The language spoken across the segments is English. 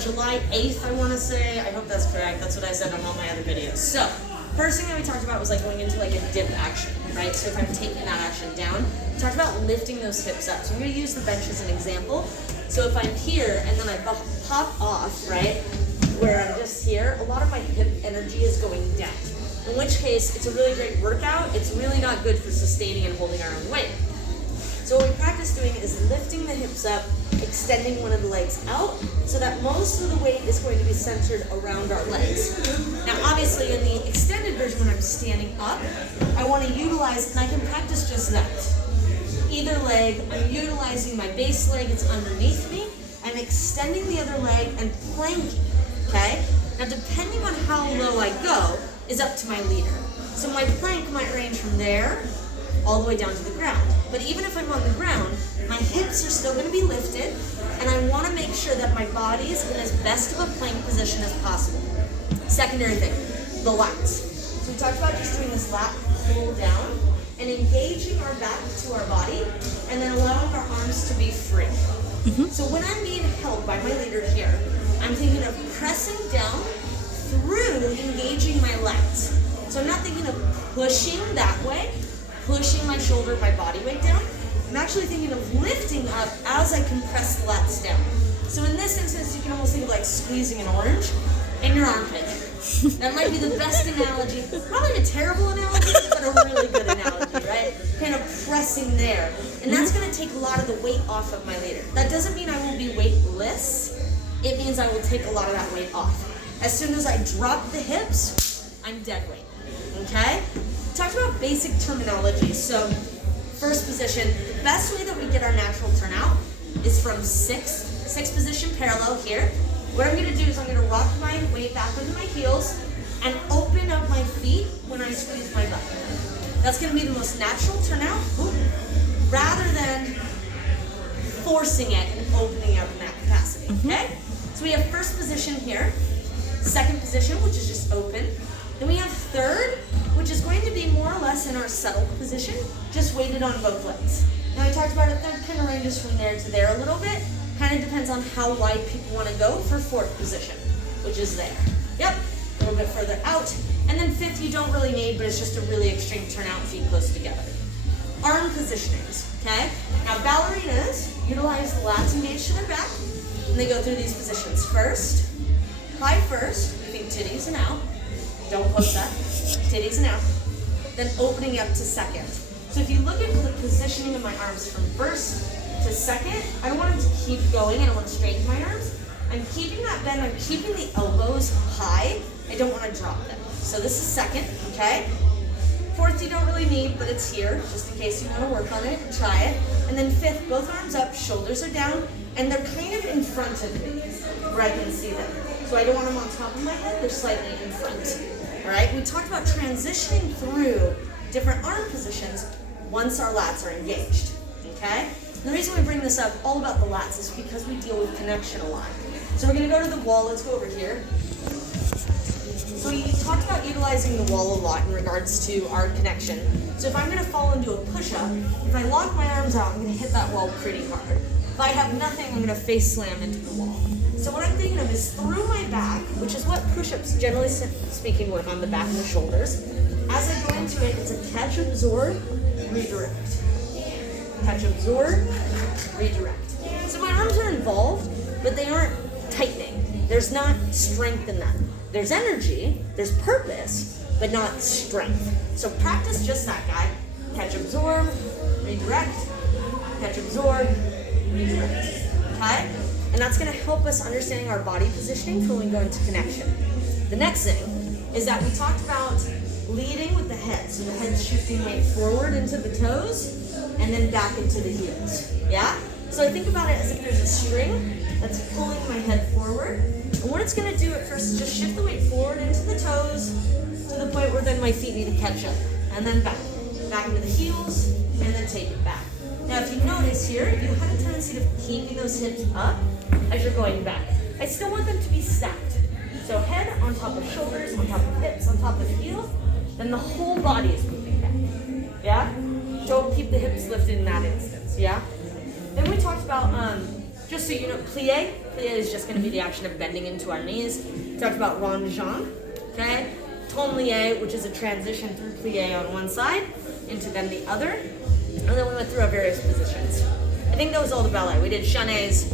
July 8th, I want to say. I hope that's correct. That's what I said on all my other videos. So, first thing that we talked about was like going into like a dip action, right? So if I'm taking that action down, we talked about lifting those hips up. So I'm going to use the bench as an example. So if I'm here and then I pop off, right, where I'm just here, a lot of my hip energy is going down. In which case, it's a really great workout. It's really not good for sustaining and holding our own weight. So what we practice doing is lifting the hips up, extending one of the legs out, so that most of the weight is going to be centered around our legs. Now obviously in the extended version when I'm standing up, I want to utilize, and I can practice just that. Either leg, I'm utilizing my base leg, it's underneath me, I'm extending the other leg and planking, okay? Now depending on how low I go is up to my leader. So my plank might range from there all the way down to the ground. But even if I'm on the ground, my hips are still going to be lifted, and I want to make sure that my body is in as best of a plank position as possible. Secondary thing, the lats. So we talked about just doing this lat pull down and engaging our back to our body, and then allowing our arms to be free. So when I'm being held by my leader here, I'm thinking of pressing down through engaging my lats. So I'm not thinking of pushing that way, pushing my shoulder, my body weight down. I'm actually thinking of lifting up as I compress the lats down. So in this instance, you can almost think of like squeezing an orange in your armpit. That might be the best analogy. Probably a terrible analogy, but a really good analogy, right? Kind of pressing there. And that's going to take a lot of the weight off of my leader. That doesn't mean I will be weightless. It means I will take a lot of that weight off. As soon as I drop the hips, I'm dead weight. Okay? Talked about basic terminology. So, first position, the best way that we get our natural turnout is from sixth position parallel here. What I'm going to do is I'm going to rock my weight back into my heels and open up my feet when I squeeze my butt. That's going to be the most natural turnout, rather than forcing it and opening up in that capacity. Okay? So we have first position here, second position, which is just open. Then we have third, which is going to be more or less in our settled position, just weighted on both legs. Now I talked about it, third kind of ranges from there to there a little bit. Kind of depends on how wide people want to go for fourth position, which is there. Yep, a little bit further out. And then fifth you don't really need, but it's just a really extreme turnout, feet close together. Arm positionings, okay? Now ballerinas utilize the lats engaged to their back, and they go through these positions. First, high first, you think titties and out. Don't close that. Titties and out. Then opening up to second. So if you look at the positioning of my arms from first to second, I want them to keep going and I want to straighten my arms. I'm keeping that bend, I'm keeping the elbows high. I don't want to drop them. So this is second, okay? Fourth you don't really need, but it's here, just in case you want to work on it and try it. And then fifth, both arms up, shoulders are down, and they're kind of in front of me, where I can see them. So I don't want them on top of my head, they're slightly in front. All right, we talked about transitioning through different arm positions once our lats are engaged, okay? The reason we bring this up all about the lats is because we deal with connection a lot. So we're gonna go to the wall, let's go over here. So we talked about utilizing the wall a lot in regards to our connection. So if I'm gonna fall into a push-up, if I lock my arms out, I'm gonna hit that wall pretty hard. If I have nothing, I'm gonna face slam into the wall. So what I'm thinking of is through my back, which is what push-ups, generally speaking, work on the back and the shoulders. As I go into it, it's a catch, absorb, redirect. Catch, absorb, redirect. So my arms are involved, but they aren't tightening. There's not strength in them. There's energy, there's purpose, but not strength. So practice just that, guy. Catch, absorb, redirect. Catch, absorb, redirect. Okay? And that's going to help us understanding our body positioning for when we go into connection. The next thing is that we talked about leading with the head. So the head's shifting weight forward into the toes and then back into the heels. Yeah? So I think about it as if there's a string that's pulling my head forward. And what it's going to do at first is just shift the weight forward into the toes to the point where then my feet need to catch up. And then back. Back into the heels and then take it back. Now if you notice here, you have a tendency of keeping those hips up as you're going back. I still want them to be stacked. So head on top of shoulders, on top of hips, on top of heels, then the whole body is moving back. Yeah? Don't keep the hips lifted in that instance, yeah? Then we talked about, just so you know, plie. plie is just going to be the action of bending into our knees. We talked about rond jean, okay? Ton lié, which is a transition through plie on one side into then the other. And then we went through our various positions. I think that was all the ballet. We did chenets,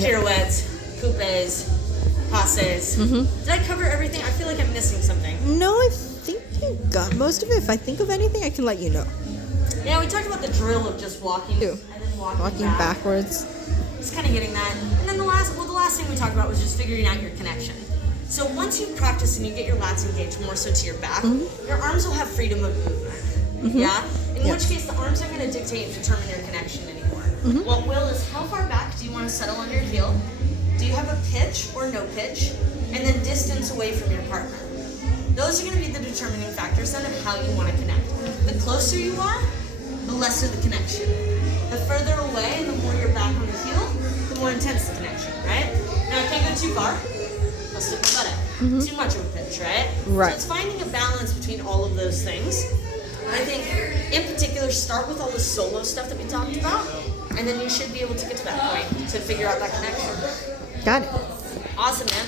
pirouettes, coupes, passes. Did I cover everything? I feel like I'm missing something. No, I think you got most of it. If I think of anything, I can let you know. Yeah, we talked about the drill of just walking and then walking backwards. Just kind of getting that. And then the last thing we talked about was just figuring out your connection. So once you practice and you get your lats engaged more so to your back, your arms will have freedom of movement. Yeah? In which case, the arms aren't going to dictate and determine your connection anymore. What will is how far back do you want to settle on your heel? Do you have a pitch or no pitch? And then distance away from your partner. Those are going to be the determining factors then of how you want to connect. The closer you are, the lesser the connection. The further away and the more you're back on the heel, the more intense the connection, right? Now I can't go too far. I'll stick my butt out. Too much of a pitch, right? Right. So it's finding a balance between all of those things. And I think, in particular, start with all the solo stuff that we talked about, and then you should be able to get to that point to figure out that connection. Got it. Awesome, man.